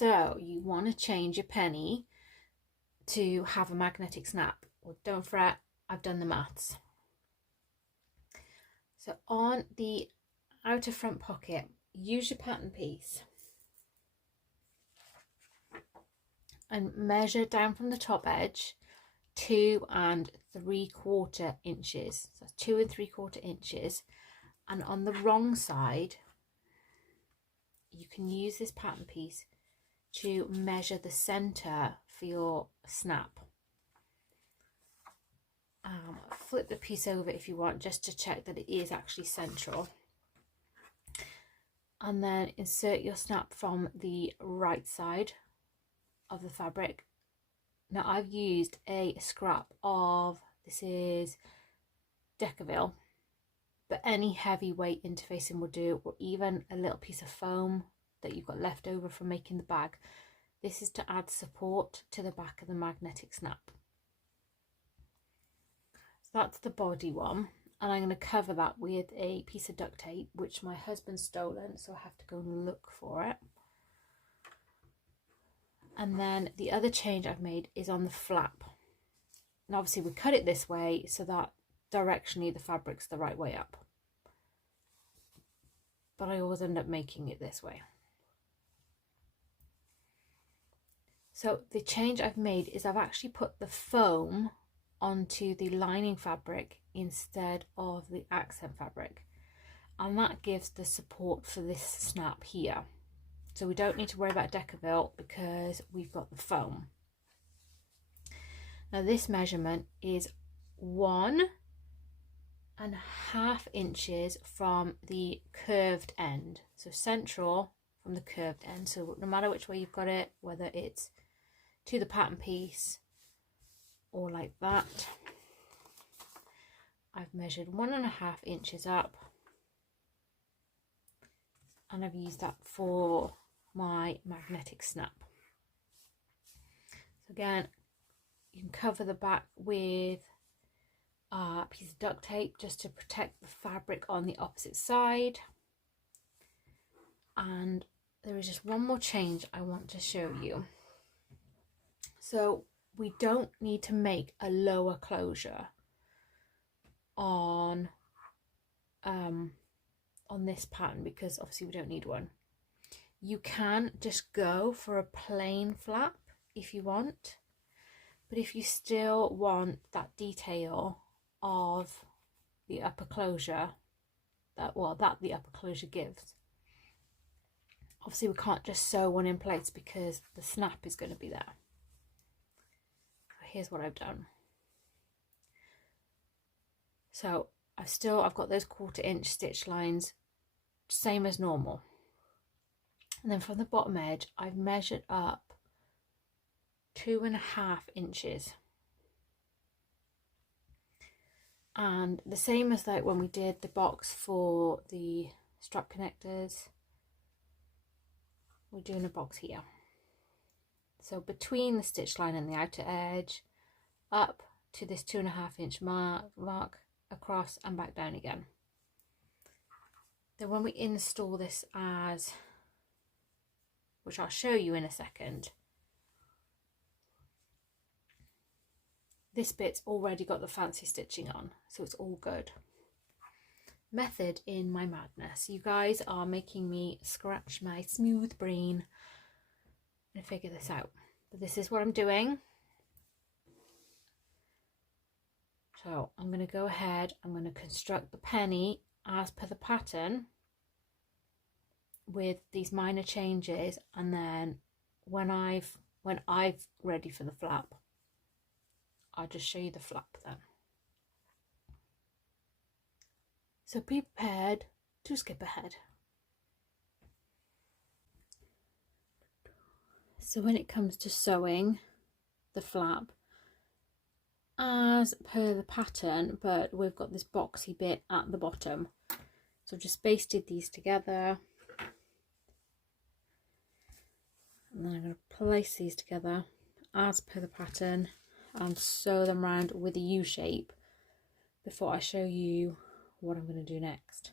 So you want to change your penny to have a magnetic snap. Well, don't fret, I've done the maths. So on the outer front pocket, use your pattern piece and measure down from the top edge 2 3/4 inches. So 2 3/4 inches. And on the wrong side, you can use this pattern piece to measure the center for your snap. Flip the piece over if you want, just to check that it is actually central. And then insert your snap from the right side of the fabric. Now I've used a scrap of, this is Decaville, but any heavyweight interfacing will do, or even a little piece of foam that you've got left over from making the bag. This is to add support to the back of the magnetic snap. So that's the body one, and I'm going to cover that with a piece of duct tape, which my husband's stolen, so I have to go and look for it. And then the other change I've made is on the flap. Now obviously we cut it this way so that directionally the fabric's the right way up, but I always end up making it this way. So the change I've made is I've actually put the foam onto the lining fabric instead of the accent fabric, and that gives the support for this snap here. So we don't need to worry about Decaville because we've got the foam. Now this measurement is 1.5 inches from the curved end, so central from the curved end. So no matter which way you've got it, whether it's to the pattern piece or like that, I've measured 1.5 inches up, and I've used that for my magnetic snap. So again, you can cover the back with a piece of duct tape just to protect the fabric on the opposite side. And there is just one more change I want to show you. So we don't need to make a lower closure on this pattern, because obviously we don't need one. You can just go for a plain flap if you want, but if you still want that detail of the upper closure, that the upper closure gives, obviously we can't just sew one in place because the snap is going to be there. Here's what I've done. So I've got those 1/4 inch stitch lines, same as normal. And then from the bottom edge, I've measured up 2.5 inches. And the same as like when we did the box for the strap connectors, we're doing a box here. So between the stitch line and the outer edge, up to this 2.5 inch mark, across and back down again. Then when we install this as, which I'll show you in a second, this bit's already got the fancy stitching on, so it's all good. Method in my madness. You guys are making me scratch my smooth brain and figure this out. But this is what I'm doing. So I'm going to go ahead, I'm going to construct the penny as per the pattern with these minor changes, and then when I've ready for the flap, I'll just show you the flap then. So be prepared to skip ahead. So when it comes to sewing the flap, as per the pattern, but we've got this boxy bit at the bottom, so just basted these together, and then I'm going to place these together as per the pattern and sew them around with a U shape before I show you what I'm going to do next.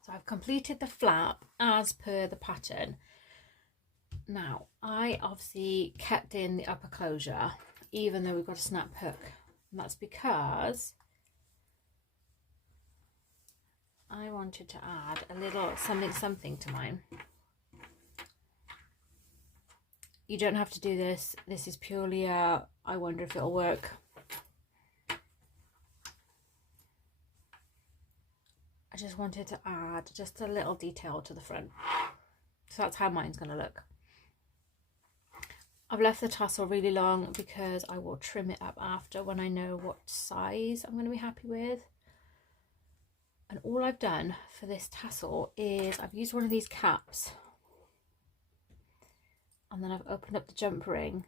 So I've completed the flap as per the pattern, Now, I obviously kept in the upper closure, even though we've got a snap hook. And that's because I wanted to add a little something to mine. You don't have to do this. This is purely a, I wonder if it'll work. I just wanted to add just a little detail to the front. So that's how mine's going to look. I've left the tassel really long because I will trim it up after when I know what size I'm going to be happy with. And all I've done for this tassel is I've used one of these caps, and then I've opened up the jump ring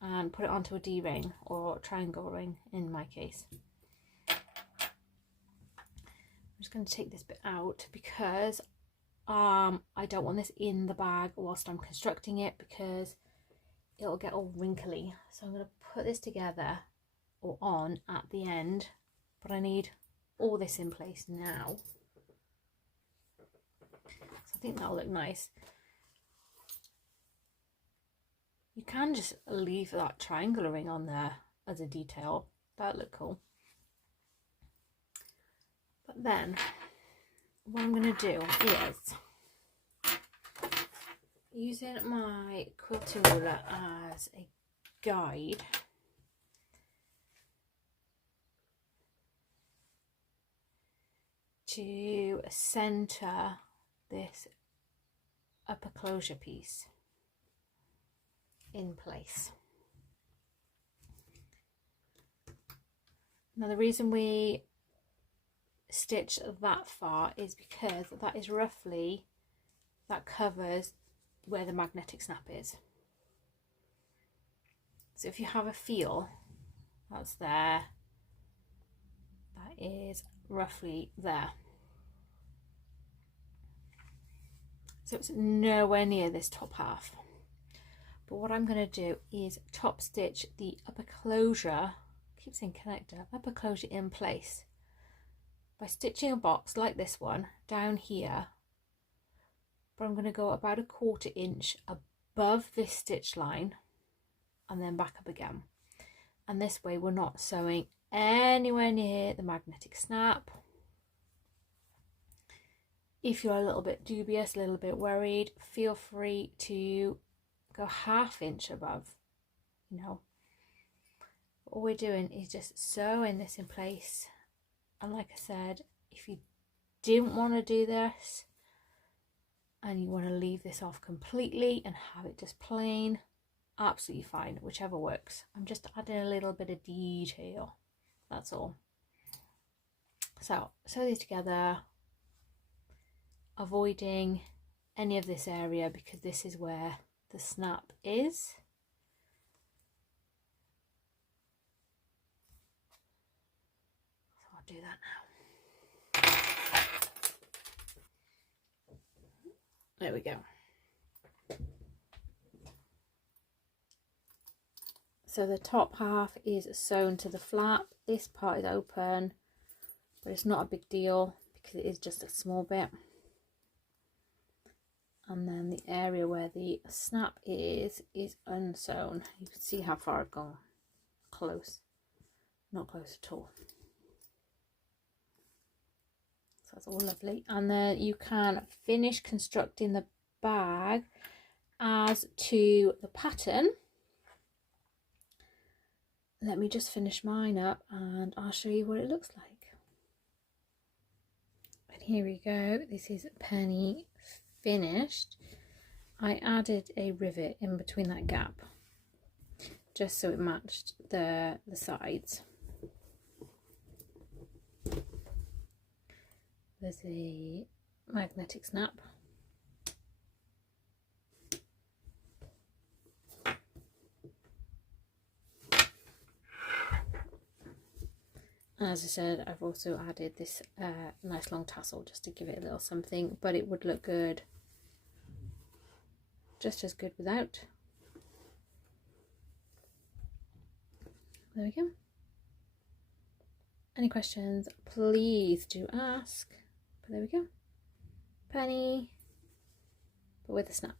and put it onto a D-ring, or triangle ring in my case. I'm just going to take this bit out because I don't want this in the bag whilst I'm constructing it, because it'll get all wrinkly. So I'm going to put this together or on at the end, but I need all this in place now. So I think that'll look nice. You can just leave that triangular ring on there as a detail. That'll look cool. But then what I'm going to do is, using my quilting ruler as a guide, to center this upper closure piece in place. Now the reason we stitch that far is because that is roughly, that covers where the magnetic snap is. So if you have a feel, that's there, that is roughly there. So it's nowhere near this top half. But what I'm going to do is top stitch the upper closure, I keep saying connector, upper closure in place by stitching a box like this one down here, but I'm going to go about 1/4 inch above this stitch line and then back up again. And this way we're not sewing anywhere near the magnetic snap. If you're a little bit dubious, a little bit worried, feel free to go 1/2 inch above, you know. All we're doing is just sewing this in place. And like I said, if you didn't want to do this and you want to leave this off completely and have it just plain, absolutely fine, whichever works. I'm just adding a little bit of detail, that's all. So sew these together, avoiding any of this area because this is where the snap is. So I'll do that now. There we go. So the top half is sewn to the flap. This part is open, but it's not a big deal because it is just a small bit. And then the area where the snap is unsewn. You can see how far I've gone. Close. Not close at all. So that's all lovely. And then you can finish constructing the bag as to the pattern. Let me just finish mine up and I'll show you what it looks like. And here we go. This is Penny finished. I added a rivet in between that gap just so it matched the sides. There's a magnetic snap. As I said, I've also added this nice long tassel just to give it a little something, but it would look good, just as good without. There we go. Any questions, please do ask. But there we go. Penny, but with a snap.